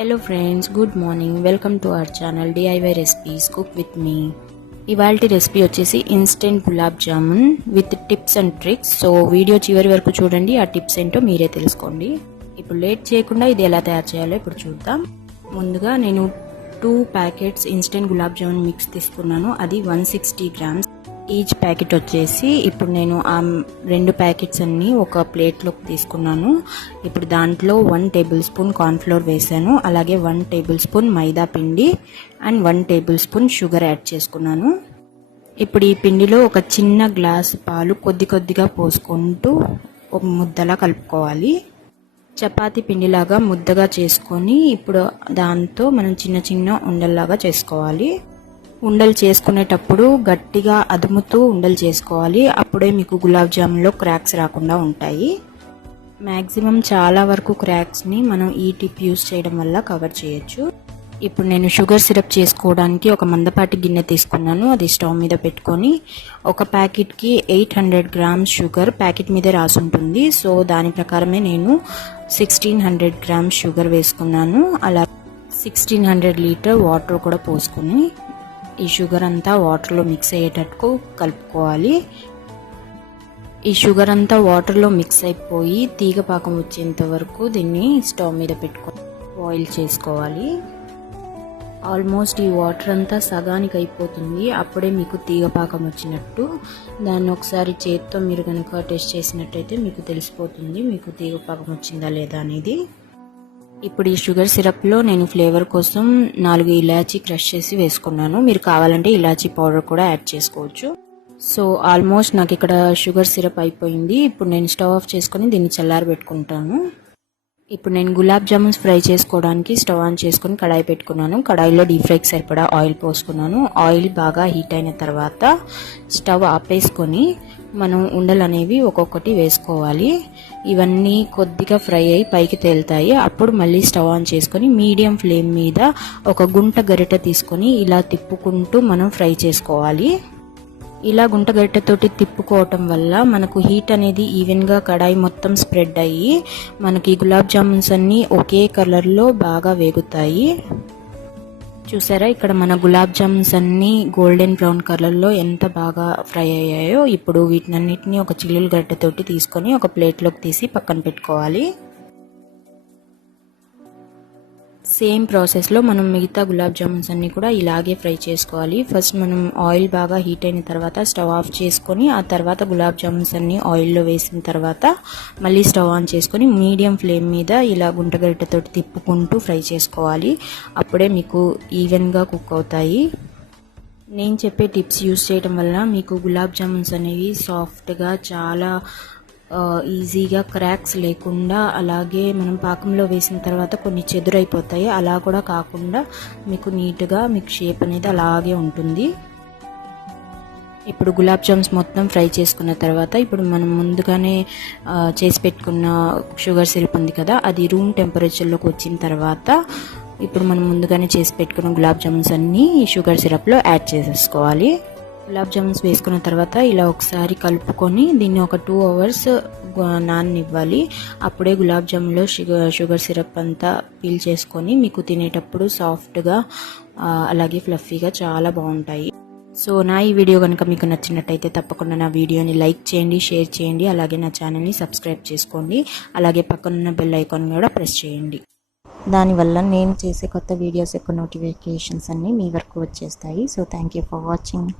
Hello friends, good morning. Welcome to our channel DIY recipes cook with me. ఇవాల్టి recipe వచ్చేసి instant gulab jamun with tips and tricks. So video చివరి వరకు చూడండి, ఆ tips ఏంటో మీరే తెలుసుకోండి. ఇప్పుడు లేట్ చేయకుండా ఇది ఎలా తయారు చేయాలో ఇప్పుడు చూద్దాం. ముందుగా నేను 2 packets instant gulab jamun mix తీసుకున్నాను. అది 160 గ్రామ్స్. ఈచ్ ప్యాకెట్ వచ్చేసి ఇప్పుడు నేను ఆ 2 ప్యాకెట్స్ అన్ని ఒక ప్లేట్లోకి తీసుకున్నాను. ఇప్పుడు దాంట్లో 1 టేబుల్ స్పూన్ కార్న్ఫ్లోర్ వేసాను. అలాగే 1 టేబుల్ స్పూన్ మైదా పిండి and 1 table spoon sugar add చేసుకున్నాను. ఇప్పుడు ఈ పిండిలో ఒక చిన్న గ్లాస్ పాలు కొద్దిగా పోసుకుంటూ ఒక ముద్దలా కలుపుకోవాలి. చపాతీ పిండిలాగా ముద్దగా చేసుకొని ఇప్పుడు దాంతో మనం చిన్న ఉండల్లాగా చేసుకోవాలి. ఉండలు చేసుకునేటప్పుడు గట్టిగా అదుముతూ ఉండలు చేసుకోవాలి. అప్పుడే మీకు గులాబ్ జామున్లో క్రాక్స్ రాకుండా ఉంటాయి. మ్యాక్సిమం చాలా వరకు క్రాక్స్ని మనం ఈ టిప్ యూస్ చేయడం వల్ల కవర్ చేయొచ్చు. ఇప్పుడు నేను షుగర్ సిరప్ చేసుకోవడానికి ఒక మందపాటి గిన్నె తీసుకున్నాను. అది స్టవ్ మీద పెట్టుకొని ఒక ప్యాకెట్కి 800 గ్రామ్స్ షుగర్ ప్యాకెట్ మీదే రాసి ఉంటుంది. సో దాని ప్రకారమే నేను 1600 గ్రామ్స్ షుగర్ వేసుకున్నాను. అలా 1600 లీటర్ వాటర్ కూడా పోసుకొని ఈ షుగర్ అంతా వాటర్లో మిక్స్ అయ్యేటట్టు కలుపుకోవాలి. ఈ షుగర్ అంతా వాటర్లో మిక్స్ అయిపోయి తీగ పాకం వచ్చేంత వరకు దీన్ని స్టవ్ మీద పెట్టుకొని బాయిల్ చేసుకోవాలి. ఆల్మోస్ట్ ఈ వాటర్ అంతా సగానికి అయిపోతుంది. అప్పుడే మీకు తీగ పాకం వచ్చినట్టు. దాన్ని ఒకసారి చేత్తో మీరు కనుక టెస్ట్ చేసినట్టయితే మీకు తెలిసిపోతుంది మీకు తీగ పాకం వచ్చిందా లేదా అనేది. ఇప్పుడు ఈ షుగర్ సిరప్లో నేను ఫ్లేవర్ కోసం 4 ఇలాచీ క్రష్ చేసి వేసుకున్నాను. మీరు కావాలంటే ఇలాచీ పౌడర్ కూడా యాడ్ చేసుకోవచ్చు. సో ఆల్మోస్ట్ నాకు ఇక్కడ షుగర్ సిరప్ అయిపోయింది. ఇప్పుడు నేను స్టవ్ ఆఫ్ చేసుకొని దీన్ని చల్లారబెట్టుకుంటాను. ఇప్పుడు నేను గులాబ్ జామున్స్ ఫ్రై చేసుకోవడానికి స్టవ్ ఆన్ చేసుకొని కడాయి పెట్టుకున్నాను. కడాయిలో డీప్ ఫ్రైకి సరిపడా ఆయిల్ పోసుకున్నాను. ఆయిల్ బాగా హీట్ అయిన తర్వాత స్టవ్ ఆపేసుకొని మనం ఉండలు అనేవి ఒక్కొక్కటి వేసుకోవాలి. ఇవన్నీ కొద్దిగా ఫ్రై అయ్యి పైకి తేలుతాయి. అప్పుడు మళ్ళీ స్టవ్ ఆన్ చేసుకొని మీడియం ఫ్లేమ్ మీద ఒక గుంట గరిట తీసుకొని ఇలా తిప్పుకుంటూ మనం ఫ్రై చేసుకోవాలి. ఇలా గుంట గరిటెతోటి తిప్పుకోవటం వల్ల మనకు హీట్ అనేది ఈవెన్గా కడాయి మొత్తం స్ప్రెడ్ అయ్యి మనకి గులాబ్ జామున్స్ అన్నీ ఒకే కలర్లో బాగా వేగుతాయి. చూసారా, ఇక్కడ మన గులాబ్ జామున్స్ అన్నీ గోల్డెన్ బ్రౌన్ కలర్లో ఎంత బాగా ఫ్రై అయ్యాయో. ఇప్పుడు వీటినన్నిటిని ఒక చిల్లుల గరిటెతోటి తీసుకొని ఒక ప్లేట్లోకి తీసి పక్కన పెట్టుకోవాలి. సేమ్ ప్రాసెస్లో మనం మిగతా గులాబ్ జామున్స్ అన్నీ కూడా ఇలాగే ఫ్రై చేసుకోవాలి. ఫస్ట్ మనం ఆయిల్ బాగా హీట్ అయిన తర్వాత స్టవ్ ఆఫ్ చేసుకొని ఆ తర్వాత గులాబ్ జామున్స్ అన్నీ ఆయిల్లో వేసిన తర్వాత మళ్ళీ స్టవ్ ఆన్ చేసుకొని మీడియం ఫ్లేమ్ మీద ఇలా గుంటగరిటెతోటి తిప్పుకుంటూ ఫ్రై చేసుకోవాలి. అప్పుడే మీకు ఈవెన్గా కుక్ అవుతాయి. నేను చెప్పే టిప్స్ యూస్ చేయడం వల్ల మీకు గులాబ్ జామున్స్ అనేవి సాఫ్ట్గా చాలా ఈజీగా క్రాక్స్ లేకుండా, అలాగే మనం పాకంలో వేసిన తర్వాత కొన్ని చెదురైపోతాయి. అలా కూడా కాకుండా మీకు నీట్గా మీకు షేప్ అనేది అలాగే ఉంటుంది. ఇప్పుడు గులాబ్ జామ్స్ మొత్తం ఫ్రై చేసుకున్న తర్వాత ఇప్పుడు మనం ముందుగానే చేసి పెట్టుకున్న షుగర్ సిరప్ ఉంది కదా, అది రూమ్ టెంపరేచర్లోకి వచ్చిన తర్వాత ఇప్పుడు మనం ముందుగానే చేసి పెట్టుకున్న గులాబ్ జామున్స్ అన్నీ షుగర్ సిరప్లో యాడ్ చేసేసుకోవాలి. గులాబ్ జామున్స్ వేసుకున్న తర్వాత ఇలా ఒకసారి కలుపుకొని దీన్ని ఒక 2 అవర్స్ నాననివ్వాలి. అప్పుడే గులాబ్ జామున్లో షుగర్ సిరప్ అంతా పీల్ చేసుకొని మీకు తినేటప్పుడు సాఫ్ట్గా అలాగే ఫ్లఫీగా చాలా బాగుంటాయి. సో నా ఈ వీడియో కనుక మీకు నచ్చినట్టయితే తప్పకుండా నా వీడియోని లైక్ చేయండి, షేర్ చేయండి, అలాగే నా ఛానల్ని సబ్స్క్రైబ్ చేసుకోండి. అలాగే పక్కనున్న బెల్ ఐకాన్ కూడా ప్రెస్ చేయండి. దానివల్ల నేను చేసే కొత్త వీడియోస్ యొక్క నోటిఫికేషన్స్ అన్నీ మీ వరకు వచ్చేస్తాయి. So thank you for watching.